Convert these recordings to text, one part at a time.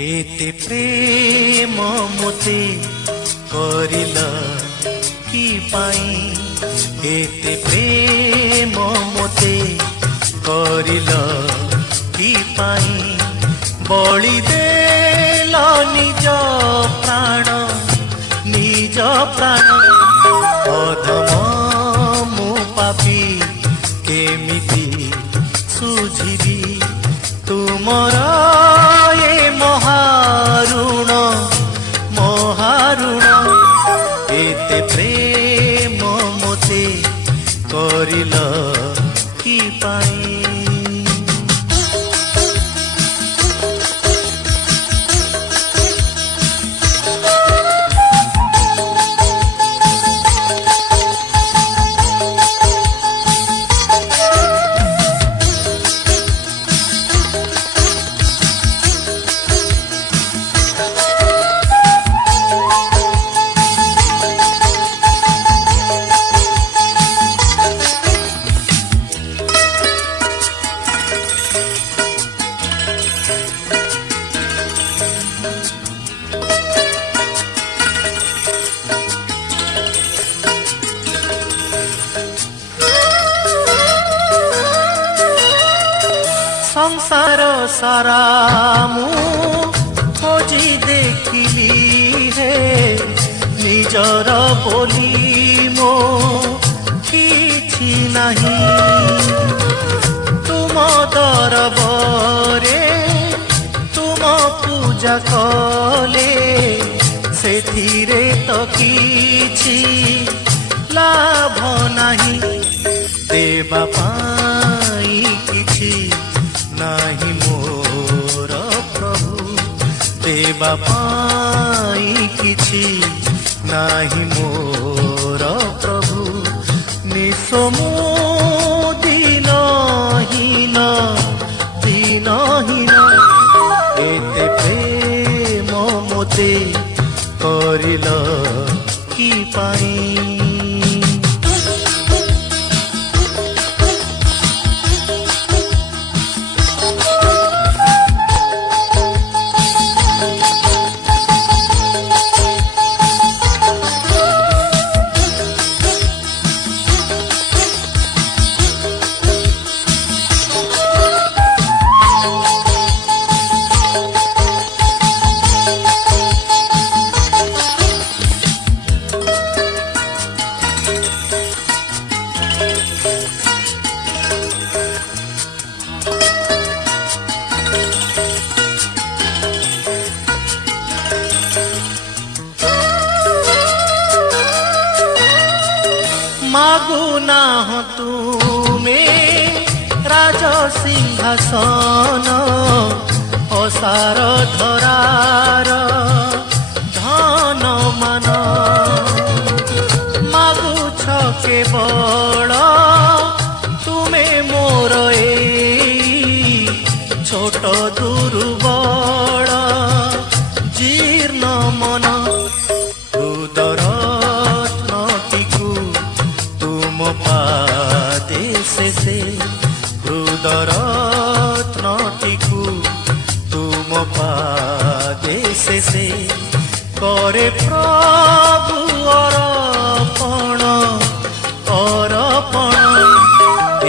एते प्रेम मोते करिल कि पाई एते प्रेम मोते करिल कि पाई बलि देल निज प्राण अधम मु पापी केमिति सुझिबी तुमर ए महारुण एते प्रेम मोते करिल कि पाई संसार सारा मु खोजी देखिली हे निजर बोली मो किछि नाही तुम दरबारे तुम पूजा कले सेथिरे तो किछि लाभ नाही देवा पाई किछि नाही मोर प्रभु देवा पाई किछि नाही मोर प्रभु निसमु दीनहीन एते प्रेम मोते करिल कि पाई मागुना तुमे राज सिंहासन असार धरार धन मान मागुछ केवल तुमे मोर ए छोट दुर्बल जीर्ण मन से हृदरत्नटिकु तुम पादेश से करे प्रभु अर्पण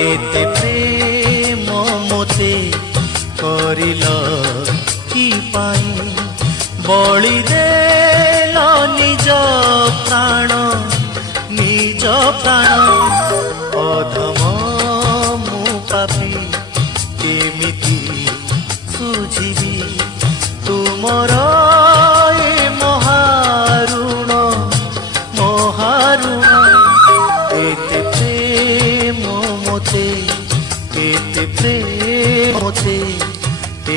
एते प्रेम मोते करिल कि पाई बलि देल निज प्राण अधम मु पापी केमिति सुझिबी तुमर ए महारुण एते प्रेम मोते एते प्रेम मोते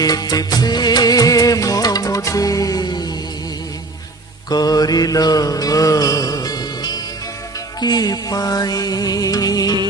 एते प्रेम मोते करिल कि पाई।